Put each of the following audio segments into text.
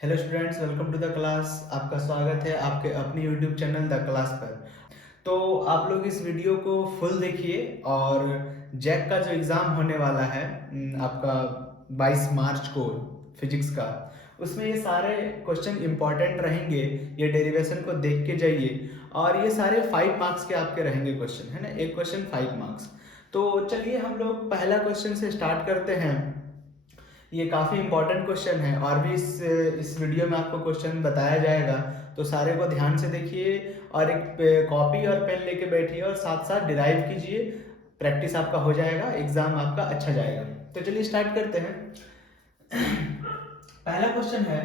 Hello students, welcome to the class. आपका स्वागत है आपके अपने यूट्यूब चैनल द क्लास पर। तो आप लोग इस वीडियो को फुल देखिए और जैक का जो एग्ज़ाम होने वाला है आपका 22 मार्च को फिजिक्स का, उसमें ये सारे क्वेश्चन इंपॉर्टेंट रहेंगे। ये डेरिवेशन को देख के जाइए और ये सारे 5 मार्क्स के आपके रहेंगे क्वेश्चन, है ना। एक क्वेश्चन 5 मार्क्स। तो चलिए हम लोग पहला क्वेश्चन से स्टार्ट करते हैं। ये काफ़ी इंपॉर्टेंट क्वेश्चन है और भी इस वीडियो में आपको क्वेश्चन बताया जाएगा, तो सारे को ध्यान से देखिए और एक कॉपी और पेन लेके बैठिए और साथ साथ डिराइव कीजिए। प्रैक्टिस आपका हो जाएगा, एग्जाम आपका अच्छा जाएगा। तो चलिए स्टार्ट करते हैं। पहला क्वेश्चन है,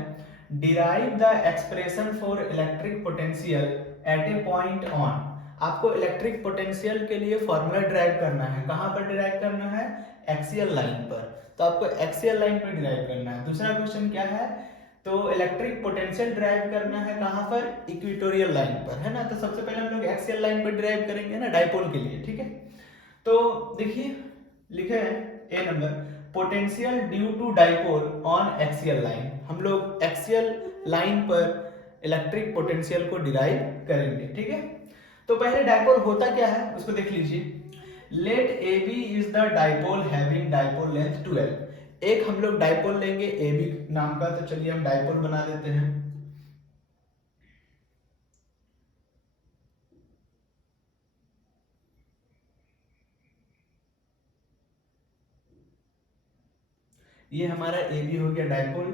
derive the expression for electric potential eight A point on. आपको इलेक्ट्रिक पोटेंशियल के लिए फॉर्मूला डिराइव करना है। कहाँ पर डिराइव करना है? एक्सियल लाइन पर। तो आपको एक्सियल लाइन पर डिराइव करना है। दूसरा क्वेश्चन क्या है? तो इलेक्ट्रिक पोटेंशियल डिराइव करना है कहाँ पर? इक्वेटोरियल लाइन पर, है ना। तो सबसे पहले हम लोग एक्सियल लाइन पर डिराइव करेंगे ना, डाइपोल के लिए, ठीक है। तो देखिए, लिखे हैं a number, potential due to dipole on axial line. हम लोग एक्सियल लाइन पर इलेक्ट्रिक पोटेंशियल को डिराइव करेंगे, ठीक है। तो पहले डाइपोल होता क्या है उसको देख लीजिए। Let A B is the dipole having dipole length 12। एक हम लोग डाइपोल लेंगे ए बी नाम का। तो चलिए हम डाइपोल बना देते हैं। ये हमारा ए बी हो गया डाइपोल।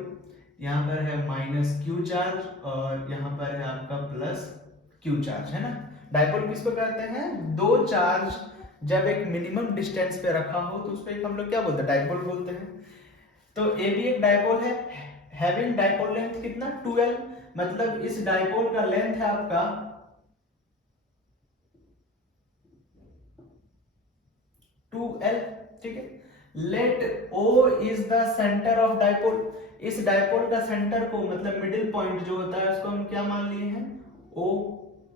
यहाँ पर है माइनस क्यू चार्ज और यहाँ पर है आपका प्लस क्यू चार्ज, है ना। डाइपोल किसको कहते हैं? दो चार्ज जब एक मिनिमम डिस्टेंस पे रखा हो तो उसको एक हम लोग क्या बोलते हैं? डाइपोल बोलते हैं। तो ए भी एक डाइपोल है, हैविंग डाइपोल लेंथ कितना? 12। मतलब इस डाइपोल का लेंथ है आपका 2L, ठीक है। Let O is the centre of dipole. इस डाइपोल का सेंटर को मतलब मिडिल पॉइंट जो होता है उसको हम क्या मान लिए हैं? O।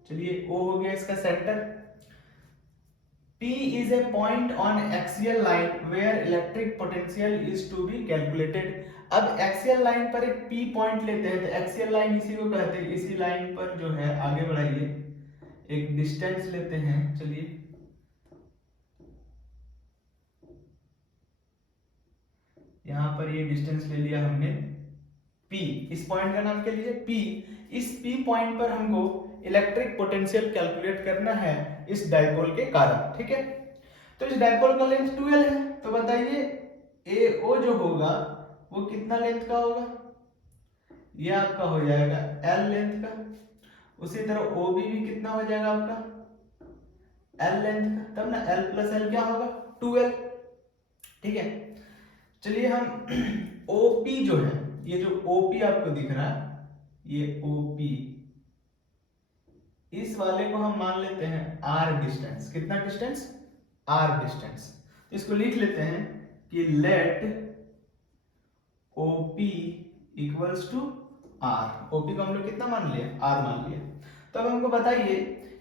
चलिए O हो गया इसका centre. P is a point on axial line where electric potential is to be calculated। अब एक्सियल लाइन पर एक P पॉइंट लेते हैं। तो एक्सियल लाइन इसी को कहते हैं। इसी लाइन पर जो है आगे बढ़ाइए, एक डिस्टेंस लेते हैं। चलिए यहां पर ये डिस्टेंस ले लिया हमने P। इस पॉइंट का नाम क्या लीजिए? P। इस P पॉइंट पर हमको इलेक्ट्रिक पोटेंशियल कैलकुलेट करना है इस डाइपोल के कारण, ठीक है। तो इस डाइपोल का लेंथ 12 है। तो बताइए AO जो होगा वो कितना लेंथ का होगा? ये आपका हो जाएगा L लेंथ का। उसी तरह OB भी कितना हो जाएगा आपका? L लेंथ का। तब ना L प्लस L क्या होगा? 12, ठीक है। चलिए हम OP जो है, ये जो OP आपको दिख रहा है, ये OP, इस वाले को हम मान लेते हैं R डिस्टेंस। कितना डिस्टेंस? R distance. तो इसको लिख लेते हैं कि let OP equals to R। OP को हम लोग कितना मान लिया? R मान लिया। तो अब हमको बताइए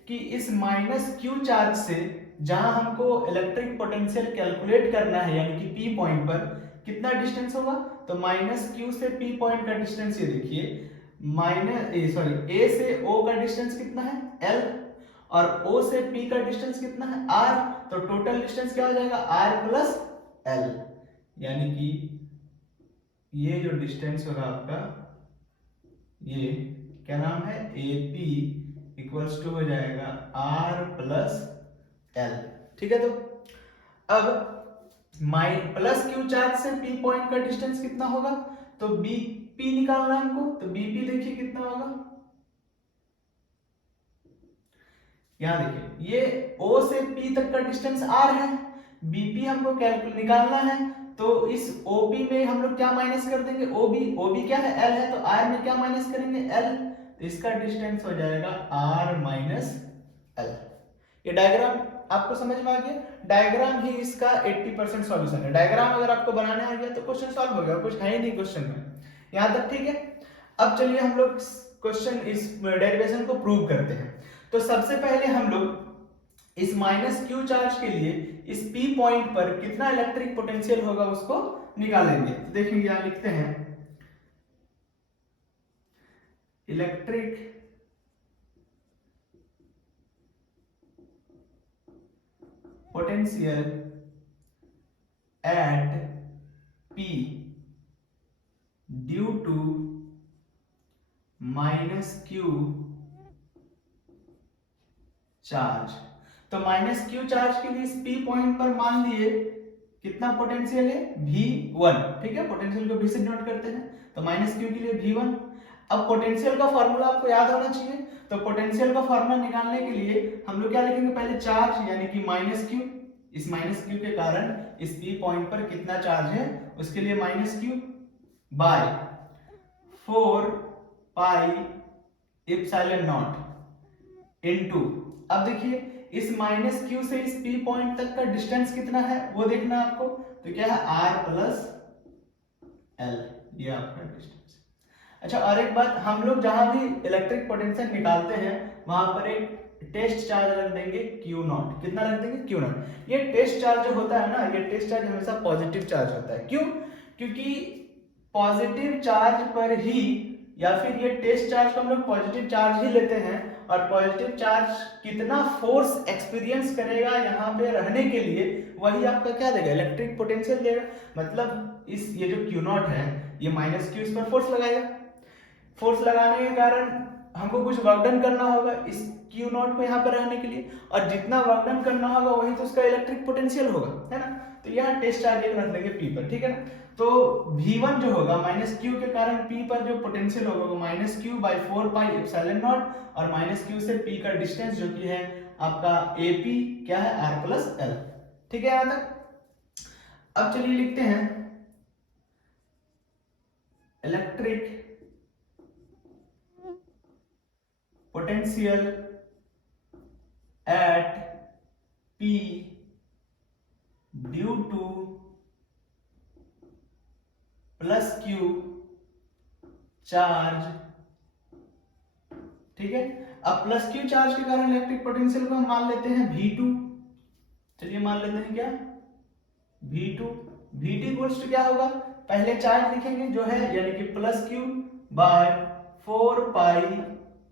कि इस माइनस Q चार्ज से जहां हमको इलेक्ट्रिक पोटेंशियल कैलकुलेट करना है यानी कि P पॉइंट पर कितना डिस्टेंस होगा? तो माइनस Q से P पॉइंट का डिस्टेंस ये देखिए, A से O का डिस्टेंस कितना है? L। और O से P का डिस्टेंस कितना है? R। तो टोटल डिस्टेंस क्या हो जाएगा? R plus L। यानी कि ये जो डिस्टेंस होगा आपका, ये क्या नाम है? AP इक्वल्स टू हो जाएगा R प्लस L, ठीक है। तो अब माइ प्लस क्यू चार्ज से P पॉइंट का डिस्टेंस कितना होगा? तो BP निकालना है हमको। तो BP देखिए कितना होगा, यहां देखिए ये O से P तक का डिस्टेंस R है, BP हमको कैलकुलेट निकालना है। तो इस OP में हम लोग क्या माइनस कर देंगे? OB क्या है? L है। तो R में क्या माइनस करेंगे? L। तो इसका डिस्टेंस हो जाएगा R माइनस L। ये डायग्राम आपको समझ में आ गया? डायग्राम ही इसका 80% सॉल्यूशन है। डायग्राम अगर आपको बनाने आ गया तो क्वेश्चन सॉल्व हो गया, कुछ है ही नहीं क्वेश्चन में। यहां तक ठीक है। अब चलिए हम लोग क्वेश्चन इस डेरिवेशन को प्रूव करते हैं। तो सबसे पहले हम लोग इस माइनस क्यू चार्ज के लिए इस P पॉइंट पर कितना इलेक्ट्रिक पोटेंशियल होगा उसको निकालेंगे। तो देखिए यहां लिखते हैं electric potential at P due to -q charge. तो -q चार्ज के लिए इस P पॉइंट पर मान लिए कितना पोटेंशियल है, V1। ठीक है, पोटेंशियल को V से डिनोट करते हैं, तो -q के लिए V1। अब पोटेंशियल का फॉर्मूला आपको याद होना चाहिए, तो पोटेंशियल का फॉर्मूला निकालने के लिए हम लोग क्या लिखेंगे, पहले चार्ज यानी कि -q, इस -q के कारण इस P पॉइंट पर कितना चार्ज है उसके लिए -q by 4 pi epsilon naught into, अब देखिए इस -q से इस P पॉइंट तक का डिस्टेंस कितना है वो देखना है आपको, तो क्या है r प्लस l, ये आपका डिस्टेंस। अच्छा, और एक बात, हम लोग जहां भी इलेक्ट्रिक पोटेंशियल निकालते हैं वहां पर एक टेस्ट चार्ज रख देंगे Q नॉट। कितना रख देंगे, Q नॉट। ये टेस्ट चार्ज जो होता है ना, ये टेस्ट चार्ज हमेशा पॉजिटिव चार्ज होता है। क्यों? क्योंकि पॉजिटिव चार्ज पर ही, या फिर ये टेस्ट चार्ज को हम लोग पॉजिटिव चार्ज ही लेते हैं, और पॉजिटिव चार्ज कितना फोर्स एक्सपीरियंस करेगा यहाँ पे रहने के लिए, वही आपका क्या देगा, इलेक्ट्रिक पोटेंशियल देगा। मतलब इस ये जो Q नॉट है, ये -q इस पर फोर्स लगाएगा। फोर्स लगाने के कारण हमको कुछ वर्क डन करना होगा इस Q नॉट को यहाँ पर रहने के लिए, और जितना वर्क डन करना होगा वही तो उसका इलेक्ट्रिक पोटेंशियल होगा, है ना। तो यहाँ टेस्ट चार्ज एक रख देंगे P पर, ठीक है ना। तो V1 जो होगा -q के कारण P पर जो पोटेंशियल होगा वो -q by 4 pi epsilon naught, और -q से P का डिस्टेंस जो कि है आपका AP क्या है, r प्लस l। ठीक है यहाँ तक। अब चलिए लिखते हैं electric potential at P due to +q charge. ठीक है, अब +q चार्ज के कारण इलेक्ट्रिक पोटेंशियल को हम मान लेते हैं V2। चलिए मान लेते हैं क्या, V2। VT इक्वल्स टू क्या होगा, पहले चार्ज लिखेंगे जो है यानी कि +q by 4 pi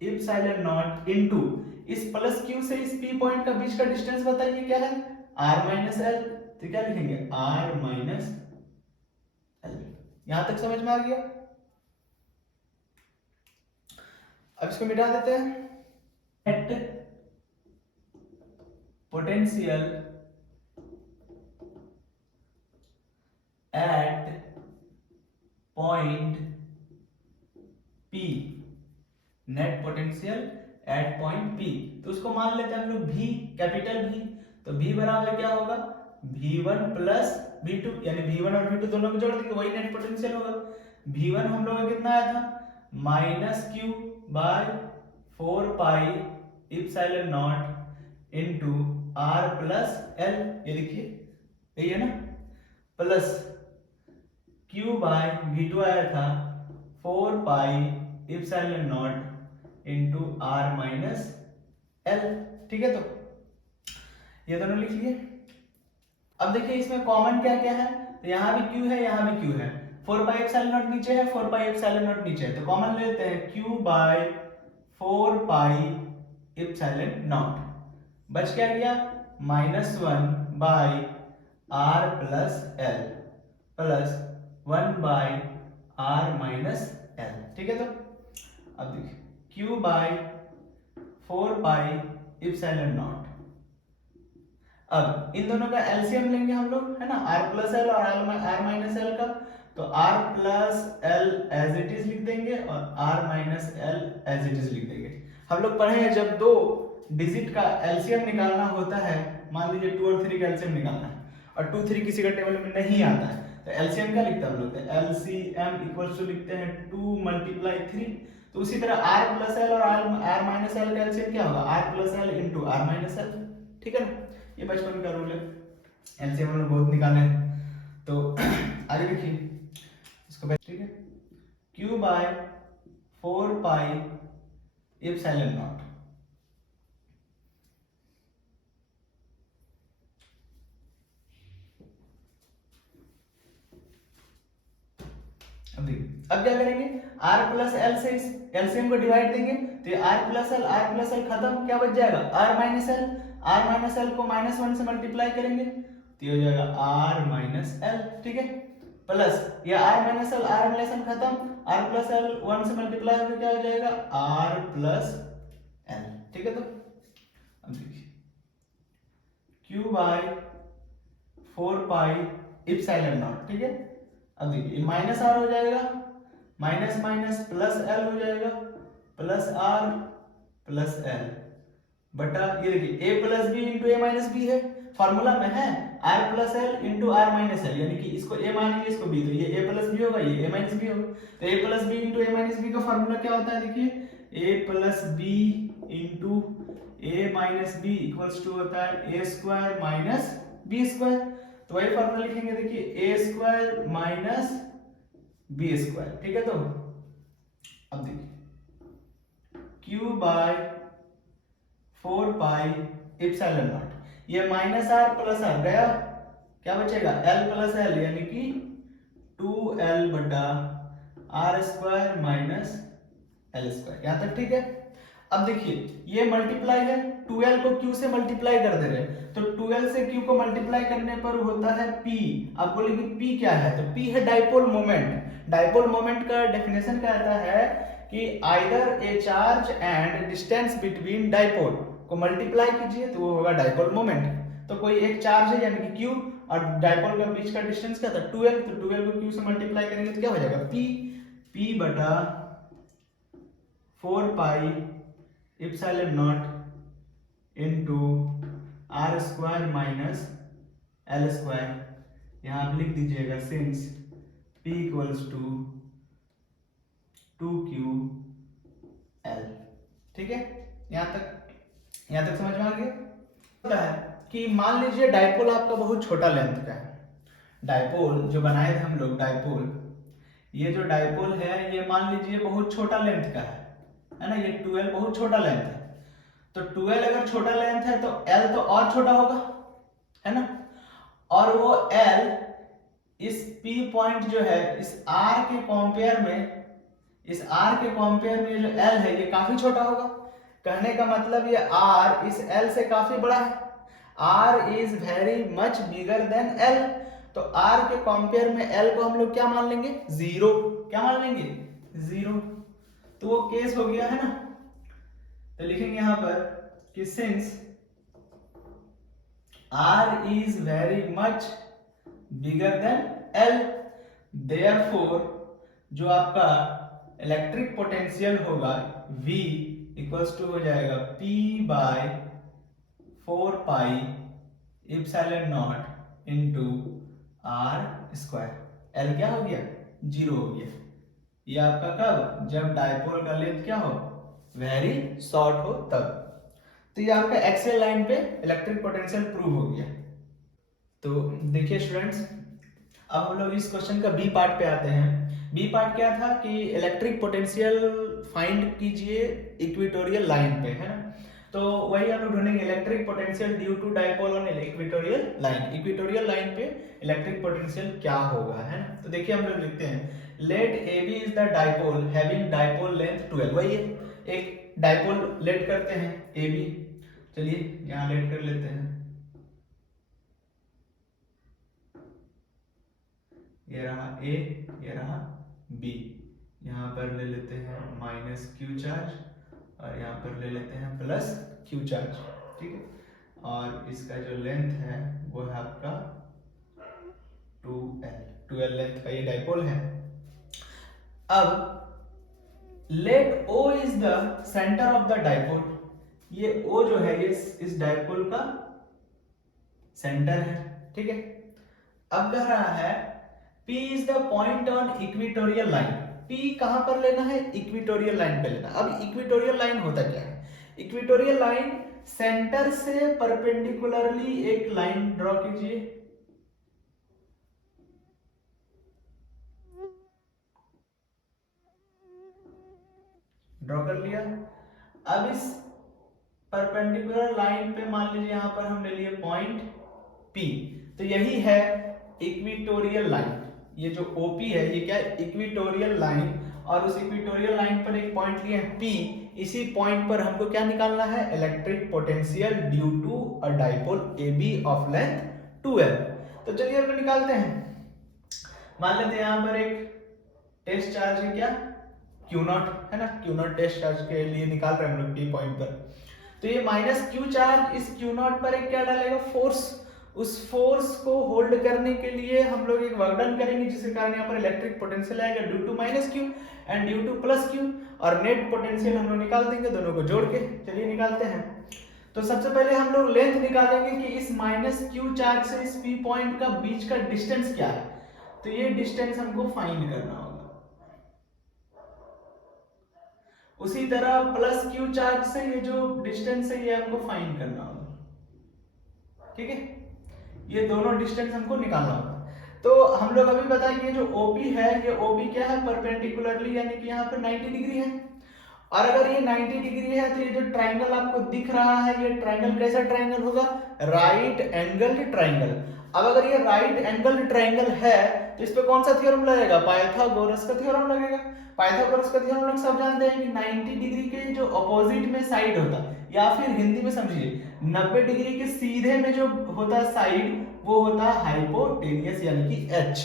epsilon naught into इस +q से इस P पॉइंट का बीच का डिस्टेंस बताइए क्या है, r माइनस l। तो क्या लिखेंगे, r माइनस l। यहां तक समझ में आ गया। अब इसको मिटा देते हैं। Net potential at point P, net potential at point P, तो उसको मान लेते हैं हम लोग V, कैपिटल V। तो V बराबर क्या होगा, V1 प्लस V2, यानी V1 और V2 दोनों को जोड़ देंगे वही नेट पोटेंशियल होगा। V1 हम लोग का कितना आया था, -q by 4 pi epsilon naught into r plus l, ये लिखिए यही है ना, प्लस q बाय V2 आया था 4 pi epsilon naught into r minus l। ठीक है, तो ये दोनों लिख लिए। अब देखिए इसमें कॉमन क्या क्या है, तो यहाँ भी q है, यहाँ भी q है, 4 पाई एप्सिलॉन नॉट नीचे है, 4 पाई एप्सिलॉन नॉट नीचे है, तो कॉमन ले लेते हैं q by 4 pi epsilon naught. बच क्या गया, -1 by r plus l plus 1 by r minus l। ठीक है, तो अब देखिए q by 4 pi epsilon naught. अब इन दोनों का एलसीएम लेंगे हम लोग, है ना, r प्लस l और r माइनस l का, तो r plus l as it is लिख देंगे और r minus l as it is लिख देंगे। हम लोग पढ़े हैं जब दो डिजिट का एलसीएम निकालना होता है, मान लीजिए 2 और 3 का एलसीएम निकालना है और 2 3 किसी का टेबल में नहीं आता है, तो एलसीएम क्या लिखते हैं हम लोग, एलसीएम इक्वल्स टू लिखते हैं 2 × 3। तो उसी तरह r प्लस l और r माइनस l का एलसीएम क्या होगा, r plus l into r minus l। ठीक है ना, ये बचपन का रूल है, एलसीएम हम लोग बहुत निकाले हैं। तो आगे लिखिए इसको, ठीक है, q by 4 pi epsilon naught. अब देखिए अब क्या करेंगे, r प्लस एल से इस एलसीएम को डिवाइड देंगे, तो ये r प्लस एल खत्म, क्या बच जाएगा r माइनस एल को -1 से मल्टीप्लाई करेंगे तो ये हो जाएगा r माइनस एल, ठीक है, प्लस ये r माइनस एल खत्म, r प्लस एल 1 से मल्टीप्लाई होकर क्या हो जाएगा r प्लस एल, ठीक है। तो अब देखिए q by 4 pi epsilon naught, ठीक है। अब देखिए माइनस आर हो जाएगा, माइनस माइनस प्लस एल हो जाएगा, प्लस आर प्लस एल बटा ये देखिए a plus b into a minus b है, फॉर्मूला में है r plus l into r minus l, यानी कि इसको a मानेंगे इसको b, तो ये a प्लस बी होगा ये a माइनस बी होगा, तो a plus b into a minus b का फॉर्मूला क्या होता है, देखिए a plus b into a minus b equals to होता है a square minus b square, तो वही फॉर्मूला लिखेंगे, देखिए a square minus b square, ठीक है। तो अब देखिए q by 4 pi epsilon naught, ये माइनस आर प्लस आर गया, क्या बचेगा l प्लस एल, यानी कि 2l बटा r square minus l square, यहां तक ठीक है। अब देखिए ये मल्टीप्लाई है, 2l को q से मल्टीप्लाई कर दे रहे हैं, तो 2l से q को मल्टीप्लाई करने पर होता है p। अब बोलेंगे p क्या है, तो p है डाइपोल मोमेंट। डाइपोल मोमेंट का डेफिनेशन कहता है कि either A charge and distance between dipole को मल्टीप्लाई कीजिए तो वो होगा डाइपोल मोमेंट। तो कोई एक चार्ज है यानी कि q और डाइपोल के बीच का डिस्टेंस क्या था 2l, तो 2l को q से मल्टीप्लाई करेंगे तो क्या हो जाएगा p बटा 4 pi epsilon not into r square minus l square, यहां आप लिख दीजिएगा since p equals to 2ql, ठीक है। यहां तक समझ में आ गया। होता है कि मान लीजिए डाइपोल आपका बहुत छोटा लेंथ का है, डाइपोल जो बनाए थे हम लोग डाइपोल, ये जो डाइपोल है ये मान लीजिए बहुत छोटा लेंथ का है ना, ये 2l बहुत छोटा लेंथ है, तो 2l अगर छोटा लेंथ है तो l तो और छोटा होगा, है ना, और वो l इस p पॉइंट जो है इस r के कंपेयर में, इस r के कंपेयर में जो l है ये काफी छोटा होगा। कहने का मतलब ये r इस l से काफी बड़ा है, r is very much bigger than l, तो r के कंपेयर में l को हम लोग क्या मान लेंगे जीरो, क्या मान लेंगे जीरो, तो वो केस हो गया है ना। तो लिखेंगे यहां पर कि since r is very much bigger than l, therefore जो आपका इलेक्ट्रिक पोटेंशियल होगा v इक्वल्स टू हो जाएगा p by 4 pi epsilon not into r square, l क्या हो गया जीरो हो गया। ये आपका कब, जब डाइपोल का लेंथ क्या हो वेरी शॉर्ट हो तब। तो ये आपका एक्सियल लाइन पे इलेक्ट्रिक पोटेंशियल प्रूव हो गया। तो देखिए स्टूडेंट्स, अब हम लोग इस क्वेश्चन का बी पार्ट पे आते हैं। बी पार्ट क्या था कि इलेक्ट्रिक पोटेंशियल फाइंड कीजिए इक्वेटोरियल लाइन पे, है ना। तो वही हम लोग ढूंढेंगे electric potential due to dipole on equatorial line. Equatorial line पे इलेक्ट्रिक पोटेंशियल क्या होगा, है ना। तो देखिए हम लोग लिखते हैं let A B is the dipole having dipole length 12, वही है एक डाइपोल लेट करते हैं ए बी, चलिए यहाँ लेट कर लेते हैं, ये रहा A, ये रहा B, यहाँ पर ले लेते हैं माइनस क्यू चार्ज और यहाँ पर ले लेते हैं प्लस क्यू चार्ज, ठीक है। और इसका जो लेंथ है वो है आपका 2l लेंथ का ये डाइपोल है। अब let O is the centre of the dipole, ये O जो है ये इस डाइपोल का सेंटर है, ठीक है। अब कह रहा है P is the point on equatorial line, P कहां पर लेना है इक्वेटोरियल लाइन पे लेना। अब इक्वेटोरियल लाइन होता क्या है, इक्वेटोरियल लाइन सेंटर से परपेंडिकुलरली एक लाइन ड्रॉ कीजिए, ड्रॉ कर लिया। अब इस परपेंडिकुलर लाइन पे मान लीजिए यहां पर हम ले लिए पॉइंट P, तो यही है इक्वेटोरियल लाइन, ये जो OP है ये क्या है, इक्वेटोरियल लाइन, और उस इक्वेटोरियल लाइन पर एक पॉइंट लिए हैं P। इसी पॉइंट पर हमको क्या निकालना है, electric potential due to a dipole AB of length 2L। तो चलिए अब निकालते हैं। मान लेते हैं यहाँ पर एक टेस्ट चार्ज है क्या, Q0 है ना, Q0 टेस्ट चार्ज के लिए निकाल रहे हैं हम लोग P पॉइंट पर। तो ये माइनस Q चार्ज इस Q0 पर एक क्या डालेगा, फोर्स। उस फोर्स को होल्ड करने के लिए हम लोग एक वर्क डन करेंगे, जिसके कारण यहाँ पर इलेक्ट्रिक पोटेंशियल आएगा due to minus Q and due to plus Q, और नेट पोटेंशियल हम लोग निकाल देंगे दोनों को जोड़ के। चलिए निकालते हैं। तो सबसे पहले हम लोग लेंथ निकालेंगे कि इस माइनस Q चार्ज से इस P पॉइंट का बीच का डिस्टेंस क्या है। तो ये डिस्टेंस हमको फाइंड करना होगा। उसी तरह प्लस Q चार्ज से ये जो डिस्टेंस है ये हमको फाइंड करना होगा, ठीक है। ये दोनों डिस्टेंस हमको निकालना होगा। तो हम लोग अभी बताएं, ये जो OP है, ये OP क्या है, परपेंडिकुलरली यानी कि यहाँ पर 90 डिग्री है। और अगर ये 90 डिग्री है तो ये जो ट्राइंगल आपको दिख रहा है, ये ट्राइंगल कैसा ट्राइंगल होगा, राइट एंगल ट्राइंगल। अब अगर ये राइट एंगल ट्राइंगल है तो इस पे कौन सा थ्योरम लगेगा, पाइथागोरस का थ्योरम लगेगा। पाइथागोरस का थ्योरम लोग सब जानते हैं कि 90 डिग्री के जो अपोजिट में साइड होता है, या फिर हिंदी में समझिए 90 डिग्री के सीधे में जो होता है साइड, वो होता है हाइपोटेनियस यानी कि H।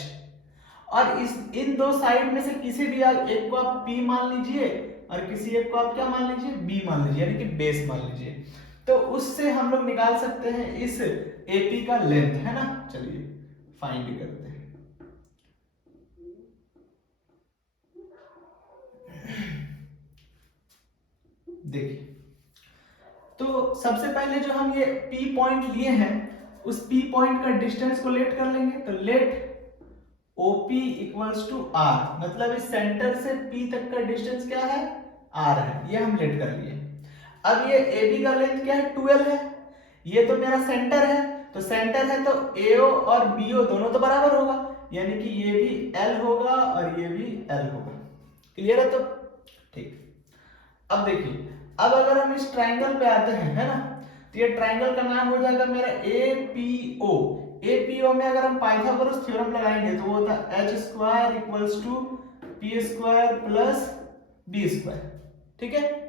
और इस इन दो साइड में से किसी भी एक को आप P मान लीजिए और किसी एक को आप क्या मान लीजिए, B मान लीजिए, यानी कि बेस मान लीजिए। तो उससे हम लोग निकाल सकते हैं इस AP का लेंथ, है ना। चलिए फाइंड करते हैं। देखिए, तो सबसे पहले जो हम ये P पॉइंट लिए हैं, उस P पॉइंट का डिस्टेंस को लेट कर लेंगे। तो let OP equals to R, मतलब इस सेंटर से P तक का डिस्टेंस क्या है, R है, ये हम लेट कर लिए। अब ये AB का लेंथ क्या है, 12 है। ये तो मेरा सेंटर है, तो सेंटर है तो AO और BO दोनों तो बराबर होगा, यानी कि ये भी L होगा और ये भी L होगा। क्लियर है? तो ठीक। अब देखिए, अब अगर हम इस ट्राइंगल पे आते हैं, है ना, तो ये ट्राइंगल का नाम हो जाएगा मेरा APO। APO में अगर हम पाइथागोरस थ्योरम लगाएंगे तो वो होता है H square equals to P square plus B square, ठीक है।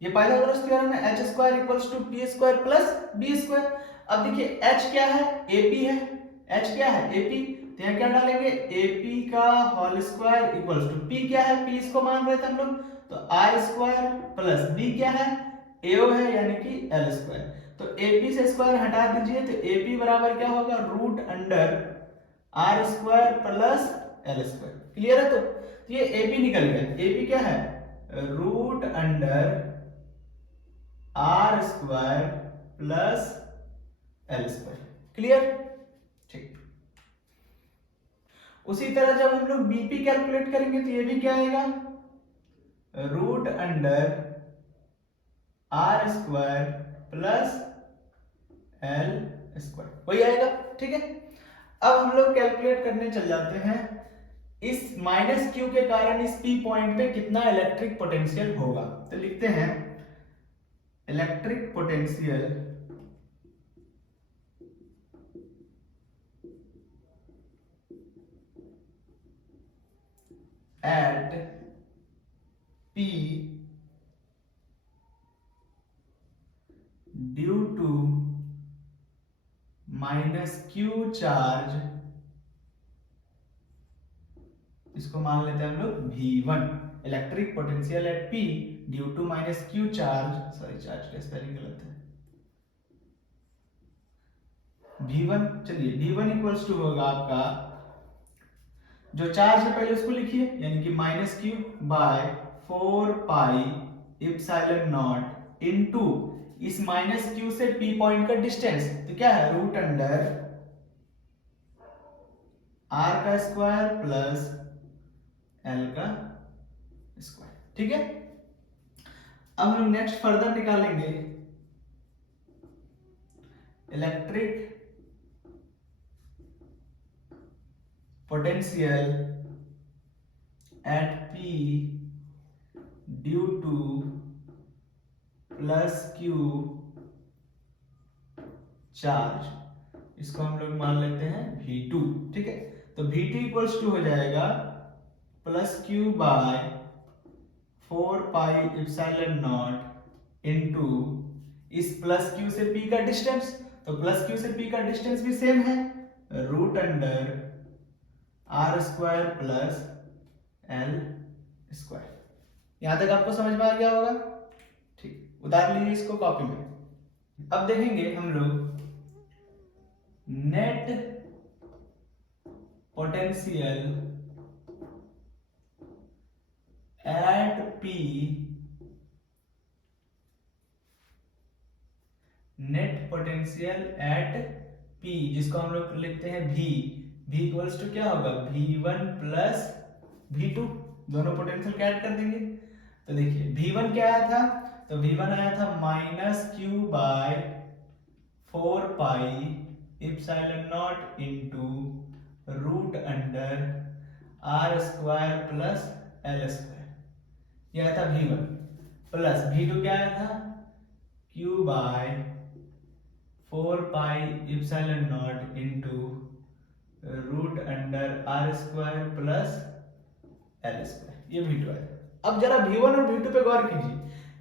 ये पाइथागोरस थ्योरम है, H square equals to P square plus B square. अब देखिए H क्या है, AP है। H क्या है, AP। तो यहाँ क्या डालेंगे, AP का whole square equals to P क्या है, P इसको मान रहे थे हम लोग, तो R स्क्वायर प्लस B क्या है, AO है, यानी कि L स्क्वायर। तो AP से स्क्वायर हटा दीजिए तो AP बराबर क्या होगा, root under R square plus L square. Clear है? तो ये AP निकल गया। AP क्या है, root under R square plus L square. Clear? ठीक। उसी तरह जब हम लोग BP कैलकुलेट करेंगे तो ये भी क्या आएगा, root under R square plus L square, वही आएगा, ठीक है। अब हम लोग कैलकुलेट करने चल जाते हैं इस माइनस Q के कारण इस P पॉइंट पे कितना इलेक्ट्रिक पोटेंशियल होगा। तो लिखते हैं electric potential at P due to minus Q charge, इसको मान लेते हैं हम लोग V1। Electric potential at P due to minus Q charge, sorry charge का स्पेलिंग गलत है, V1। चलिए V1 इक्वल्स टू होगा आपका, जो चार्ज है पहले उसको लिखिए, यानी कि minus Q by 4 pi epsilon not into इस माइनस Q से P पॉइंट का डिस्टेंस, तो क्या है, रूट अंडर R का स्क्वायर प्लस L का स्क्वायर, ठीक है। अब हम नेक्स्ट फर्दर निकालेंगे electric potential at P due to plus Q charge, इसको हम लोग मान लेते हैं V2, ठीक है। तो V2 इक्वल्स टू हो जाएगा plus q by 4 pi epsilon not into इस प्लस क्यू से P का डिस्टेंस, तो प्लस क्यू से P का डिस्टेंस भी सेम है, root under are square plus L square. यहां तक आपको समझ में आ गया होगा, ठीक। उतार लीजिए इसको कॉपी में। अब देखेंगे हम लोग net potential at P, net potential at P जिसको हम लोग लिखते हैं V इक्वल्स टू क्या होगा, V1 प्लस V2, दोनों पोटेंशियल का ऐड कर देंगे। तो देखिए V1 क्या आया था, तो V1 आया था minus Q by 4 pi epsilon not into root under are square plus L square, यह आया था V1, प्लस V2 क्या आया था, Q by 4 pi epsilon not into root under are square plus L square, ये V2 आया। अब जरा V1 और V2 पे गौर कीजिए,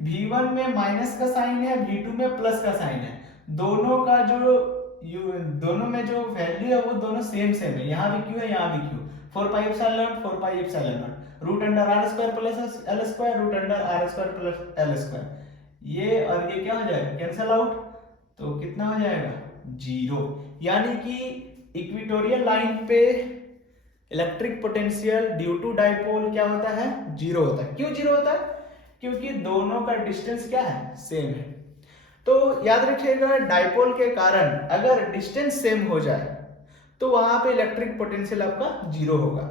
V1 में माइनस का साइन है, V2 में प्लस का साइन है, दोनों का दोनों में जो वैल्यू है वो दोनों सेम है, यहाँ भी Q है यहाँ भी Q, 4 pi epsilon not root under are square plus L square, root under are square plus L square, ये और ये क्या हो जाएगा, कैंसिल आउट, तो कितना हो जाएगा, 0। यानी कि इक्वेटोरियल लाइन पे electric potential due to dipole क्या होता है, 0 होता है। क्यों 0 होता है, क्योंकि दोनों का डिस्टेंस क्या है, सेम है। तो याद रखिएगा डाइपोल के कारण अगर डिस्टेंस सेम हो जाए तो वहां पे इलेक्ट्रिक पोटेंशियल आपका 0 होगा।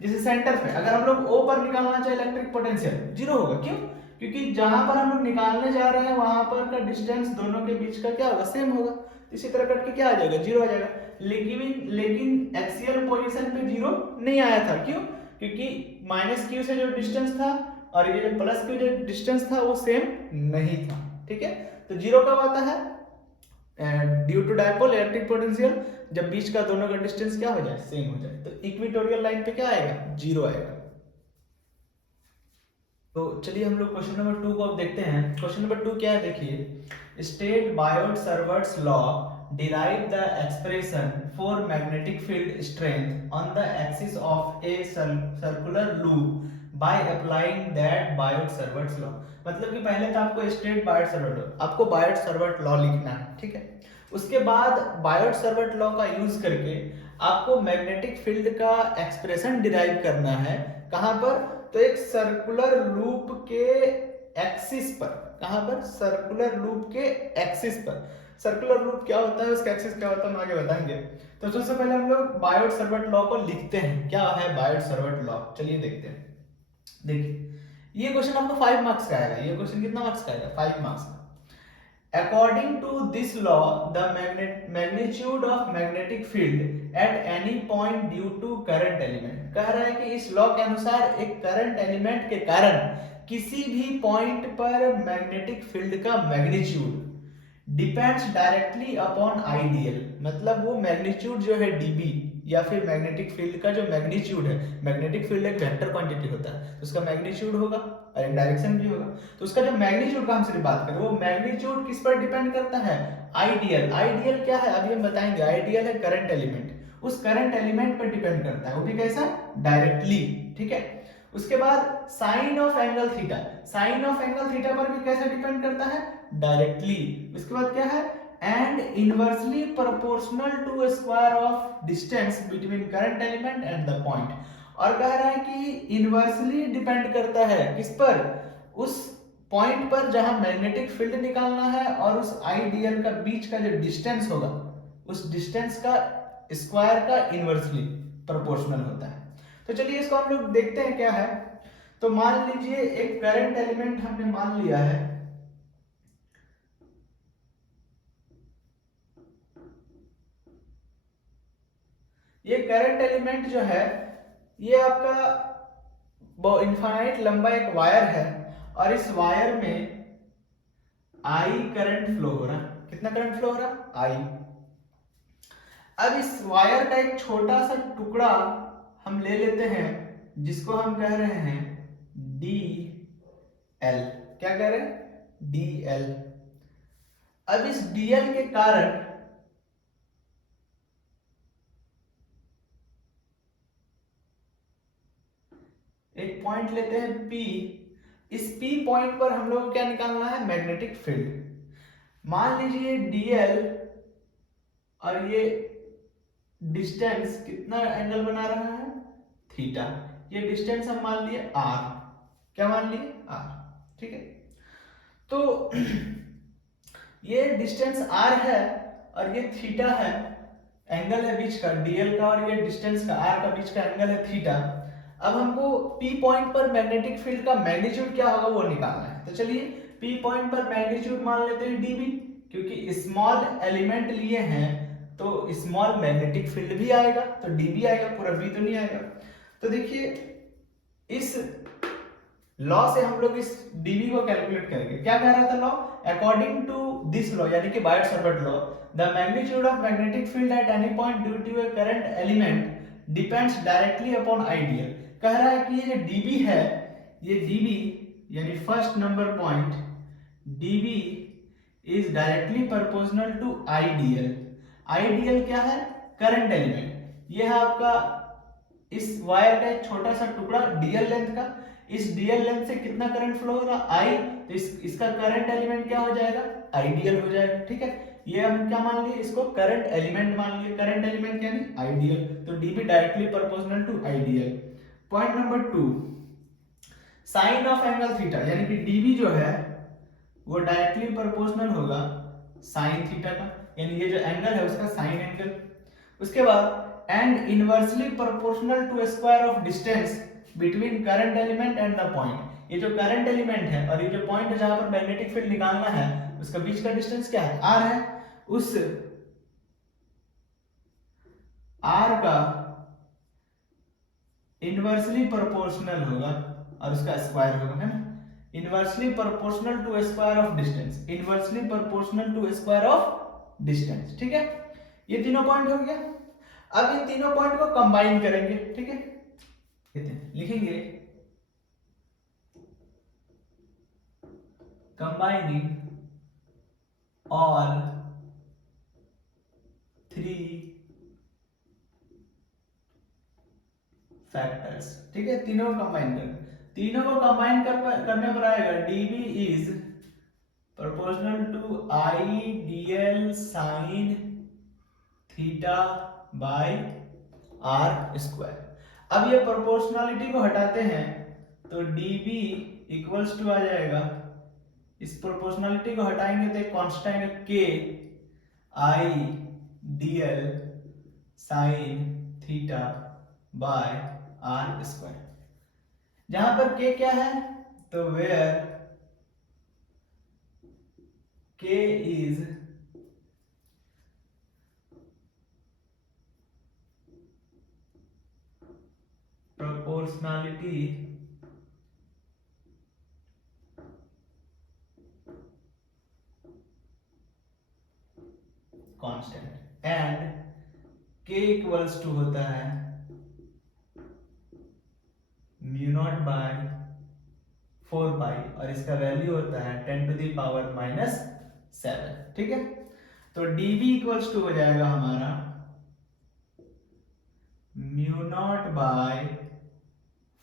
जैसे सेंटर पे अगर हम लोग O पर निकालना चाहे इलेक्ट्रिक पोटेंशियल 0 होगा, क्यों, क्योंकि जहां पर हम लोग निकालने जा रहे हैं वहां पर का डिस्टेंस दोनों के बीच का क्या होगा, सेम होगा। इसी तरह कट के क्या आ जाएगा, 0 आ जाएगा। लेकिन एक्सियल पोजीशन पे 0 नहीं आया था, क्यों, क्योंकि माइनस क्यू से जो डिस्टेंस था और ये जो प्लस क्यू जो डिस्टेंस था वो सेम नहीं था, ठीक है। तो 0 कब आता है, due to dipole electric potential जब बीच का दोनों का डिस्टेंस क्या हो जाए, सेम हो जाए। तो इक्वेटोरियल लाइन पे क्या आएगा, 0 आएगा। तो चलिए हम लोग क्वेश्चन नंबर 2 को अब देखते हैं। क्वेश्चन नंबर 2 क्या है, देखिए state Biot-Savart's law derive the expression for magnetic field strength on the axis of a circular loop by applying that Biot-Savart's law. मतलब कि पहले तो आपको स्टेट बायोट-सावर्ट लॉ लिखना है, ठीक है। उसके बाद बायोट-सावर्ट लॉ का यूज करके आपको मैग्नेटिक फील्ड का एक्सप्रेशन डिराइव करना है। कहां पर, तो एक सर्कुलर लूप के एक्सिस पर। कहां पर, सर्कुलर लूप के एक्सिस पर। सर्कुलर लूप क्या होता है, उसका एक्सिस क्या होता है, हम आगे बताएंगे। तो सबसे पहले हम लोग बायोट-सावर्ट लॉ को लिखते हैं। क्या है बायोट-सावर्ट लॉ, चलिए देखते हैं। देखिए ये क्वेश्चन आपको 5 मार्क्स का आएगा। ये क्वेश्चन कितना मार्क्स का आएगा, 5 मार्क्स का। According to this law, the magnitude of magnetic field at any point due to current element, कह रहा है कि इस लॉ के अनुसार एक करंट एलिमेंट के कारण किसी भी पॉइंट पर मैग्नेटिक फील्ड का magnitude depends directly upon ideal. मतलब वो मैग्नीट्यूड जो है dB या फिर मैग्नेटिक फील्ड का जो मैग्नीट्यूड है, मैग्नेटिक फील्ड एक वेक्टर क्वांटिटी होता है तो उसका मैग्नीट्यूड होगा और एक डायरेक्शन भी होगा। तो उसका जो मैग्नीट्यूड का हम सिर्फ बात करें, वो मैग्नीट्यूड किस पर डिपेंड करता है, आइडियल। आइडियल क्या है अभी हम बताएंगे। आइडियल है करंट एलिमेंट, उस करंट एलिमेंट पर डिपेंड करता है, वो भी कैसा, डायरेक्टली, ठीक है। उसके बाद sine of angle theta, sine of angle theta पर भी कैसे डिपेंड करता है, डायरेक्टली। उसके बाद क्या है, and inversely proportional to square of distance between current element and the point. और कह रहा है कि इनवर्सली डिपेंड करता है किस पर, उस पॉइंट पर जहां मैग्नेटिक फील्ड निकालना है और उस आइडियल का बीच का जो डिस्टेंस होगा उस डिस्टेंस का स्क्वायर का इनवर्सली प्रोपोर्शनल होता है। तो चलिए इसको हम लोग देखते हैं क्या है। तो मान लीजिए एक करंट एलिमेंट हमने मान लिया है, ये करंट एलिमेंट जो है ये आपका इनफाइनाइट लंबा एक वायर है और इस वायर में आई करंट फ्लो हो रहा है। कितना करंट फ्लो हो रहा है, आई। अब इस वायर का एक छोटा सा टुकड़ा हम ले लेते हैं जिसको हम कह रहे हैं डी एल। क्या कह रहे हैं? D L. अब इस डीएल के कारण एक पॉइंट लेते हैं P। इस P पॉइंट पर हम लोग को क्या निकालना है? Magnetic field. मान लीजिए dl और ये डिस्टेंस कितना एंगल बना रहा है? थीटा। ये डिस्टेंस हम मान लिए r। क्या मान लिए? r। ठीक है। तो ये डिस्टेंस r है और ये थीटा है, एंगल है बीच का dl का, और ये डिस्टेंस का r का बीच का एंगल है थीटा। अब हमको P पॉइंट पर मैग्नेटिक फील्ड का मैग्नीट्यूड क्या होगा वो निकालना है। तो चलिए P पॉइंट पर मैग्नीट्यूड मान लेते हैं dB, क्योंकि स्मॉल एलिमेंट लिए हैं तो स्मॉल मैग्नेटिक फील्ड भी आएगा, तो dB आएगा, पूरा V तो नहीं आएगा। तो देखिए इस लॉ से हम लोग इस dB को कैलकुलेट करेंगे। क्या कह रहा था law? According to this law, यानी कि Biot Savart law, the magnitude of magnetic field at any point due to a current element depends directly upon ideal. कह रहा है कि ये जो dB है, ये dB यानी first number point dB is directly proportional to ideal. Ideal क्या है? Current element. ये है आपका इस वायर का एक छोटा सा टुकड़ा dl लेंथ का। इस dl लेंथ से कितना करंट फ्लो होगा? I। तो इसका करंट एलिमेंट क्या हो जाएगा? आइडियल हो जाएगा। ठीक है, ये हम क्या मान लिए? इसको करंट एलिमेंट मान लिए। करंट एलिमेंट यानी आइडियल, तो dB directly proportional to ideal. Point number 2, sine of angle theta, यानी कि dB जो है वो डायरेक्टली प्रोपोर्शनल होगा साइन थीटा का, यानी ये जो एंगल है उसका साइन एंगल। उसके बाद and inversely proportional to square of distance between current element and the point. ये जो करंट एलिमेंट है और ये जो पॉइंट है जहां पर मैग्नेटिक फील्ड निकालना है, उसका बीच का डिस्टेंस क्या है? r है। उस r का इनवर्सली प्रोपोर्शनल होगा और उसका स्क्वायर होगा, है ना? Inversely proportional to square of distance, inversely proportional to square of distance. ठीक है, ये तीनों पॉइंट हो गया। अब इन तीनों पॉइंट को कंबाइन करेंगे। ठीक है, लिखेंगे कंबाइनिंग ऑल 3 फैक्टर्स। ठीक है, तीनों को कंबाइन करने पर आएगा dB is proportional to IDL sine theta by r square. अब ये प्रोपोर्शनलिटी को हटाते हैं तो dB इक्वल्स टू आ जाएगा, इस प्रोपोर्शनलिटी को हटाएंगे तो एक कांस्टेंट है k IDL sine theta by r square. जहां पर k क्या है? तो where k is proportionality constant and k equals to होता है म्यू नॉट बाय 4 पाई और इसका वैल्यू होता है 10 टू द पावर माइनस 7। ठीक है, तो dB इक्वल्स टू हो जाएगा हमारा mu not by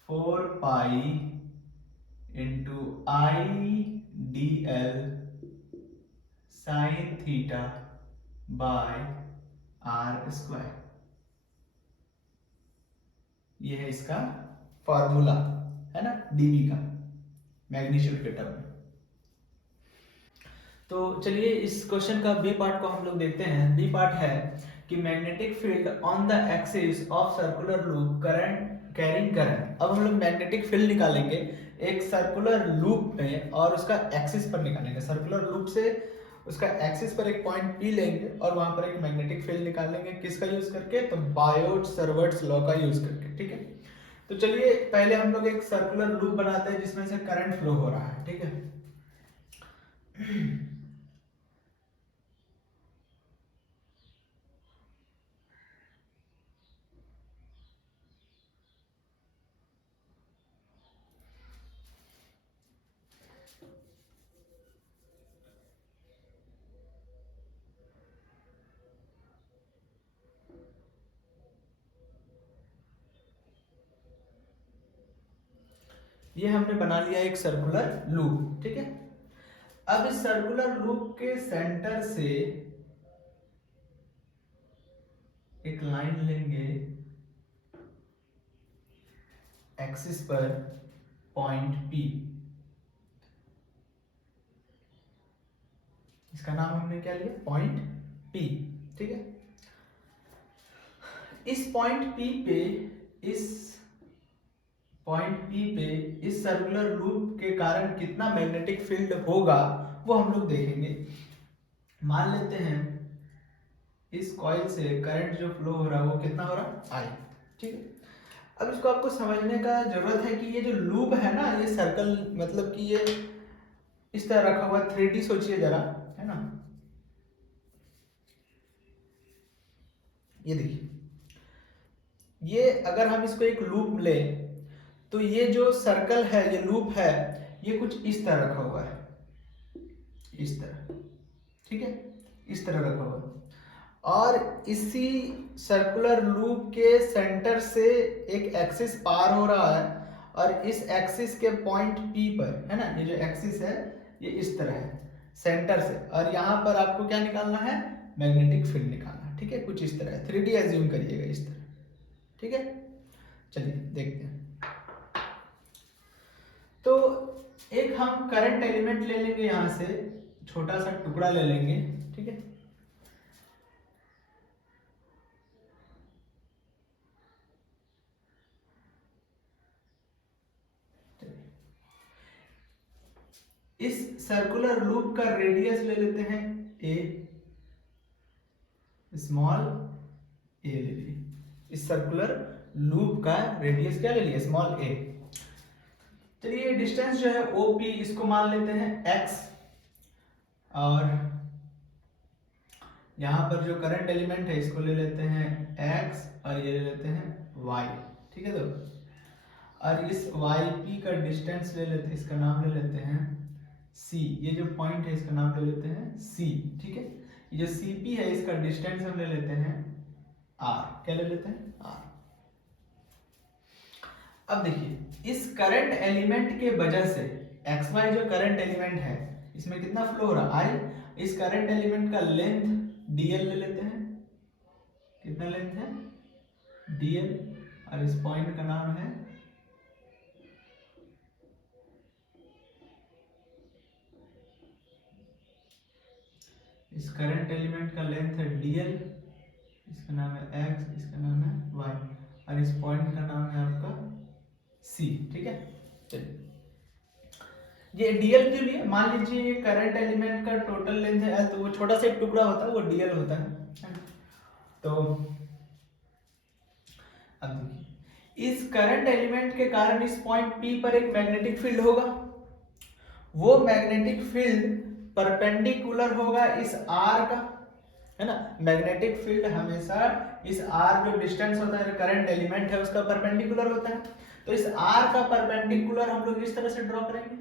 4 pi into IDL sine theta by r square. ये है इसका फॉर्मूला, है ना, dB का मैग्नीट्यूड के टर्म में। तो चलिए इस क्वेश्चन का बी पार्ट को हम लोग देखते हैं। बी पार्ट है कि magnetic field on the axis of circular loop current carrying current. अब हम लोग मैग्नेटिक फील्ड निकालेंगे एक सर्कुलर लूप में और उसका एक्सिस पर निकालेंगे। सर्कुलर लूप से उसका एक्सिस पर एक पॉइंट P लेंगे और वहां पर एक मैग्नेटिक फील्ड निकालेंगे। किसका यूज करके? तो बायोट-सावर्ट्स लॉ का यूज करके। ठीक है, तो चलिए पहले हम लोग एक सर्कुलर लूप बनाते हैं जिसमें से करंट फ्लो हो रहा है। ठीक है, ये हमने बना लिया एक सर्कुलर लूप, ठीक है। अब इस सर्कुलर लूप के सेंटर से एक लाइन लेंगे एक्सिस पर पॉइंट P, इसका नाम हमने क्या लिया, पॉइंट P, ठीक है। इस पॉइंट P पे इस सर्कुलर लूप के कारण कितना मैग्नेटिक फील्ड होगा वो हम लोग देखेंगे। मान लेते हैं इस कॉइल से करंट जो फ्लो हो रहा है वो कितना हो रहा है, I, ठीक है। अब इसको आपको समझने का जरूरत है कि ये जो लूप है ना, ये सर्कल मतलब कि ये इस तरह रखा हुआ 3D सोचिए जरा, है ना। ये देखिए, ये अगर हम इसको एक लूप ले तो ये जो सर्कल है, ये लूप है, ये कुछ इस तरह रखा हुआ है, इस तरह, ठीक है, इस तरह रखा हुआ है। और इसी सर्कुलर लूप के सेंटर से एक एक्सिस पार हो रहा है और इस एक्सिस के पॉइंट P पर, है ना, ये जो एक्सिस है ये इस तरह है सेंटर से, और यहाँ पर आपको क्या निकालना है, मैग्नेटिक फील्ड निकालना है, ठीक है। कुछ इस तरह है, 3D एज्यूम करिएगा इस तरह, ठीक है। चलिए देखते हैं। तो एक हम करंट एलिमेंट ले लेंगे, यहाँ से छोटा सा टुकड़ा ले लेंगे, ठीक है। इस सर्कुलर लूप का रेडियस ले लेते हैं a, स्मॉल a ले लिए। इस सर्कुलर लूप का रेडियस क्या ले लिया, स्मॉल a। चलिए डिस्टेंस जो है OP, इसको मान लेते हैं x, और यहाँ पर जो करंट एलिमेंट है इसको ले लेते हैं x, और ये ले लेते हैं y, ठीक है। तो और इस YP का डिस्टेंस ले लेते हैं, इसका नाम ले लेते हैं C, ये जो पॉइंट है इसका नाम ले लेते हैं C, ठीक है। ये जो CP है इसका डिस्टेंस हम ले लेते हैं R, क्या ले लेते हैं, R। अब देखिए इस करंट एलिमेंट के वजह से XY जो करंट एलिमेंट है इसमें कितना फ्लो हो रहा है, I। इस करंट एलिमेंट का लेंथ DL ले लेते हैं, कितना लेंथ है, DL, और इस पॉइंट का नाम है इस करंट एलिमेंट का लेंथ है DL, इसका नाम है X, इसका नाम है Y, और इस पॉइंट का नाम है आपका C, ठीक है। चलिए ये DL के लिए मान लीजिए ये करंट एलिमेंट का टोटल लेंथ है L, तो वो छोटा सा एक टुकड़ा होता है वो DL होता है। तो अब देखिए इस करंट एलिमेंट के कारण इस पॉइंट P पर एक मैग्नेटिक फील्ड होगा, वो मैग्नेटिक फील्ड परपेंडिकुलर होगा इस R का, है ना। मैग्नेटिक फील्ड हमेशा इस R जो डिस्टेंस होता है करंट एलिमेंट है उसका परपेंडिकुलर होता है। तो इस R का परपेंडिकुलर हम लोग इस तरह से ड्रॉ करेंगे,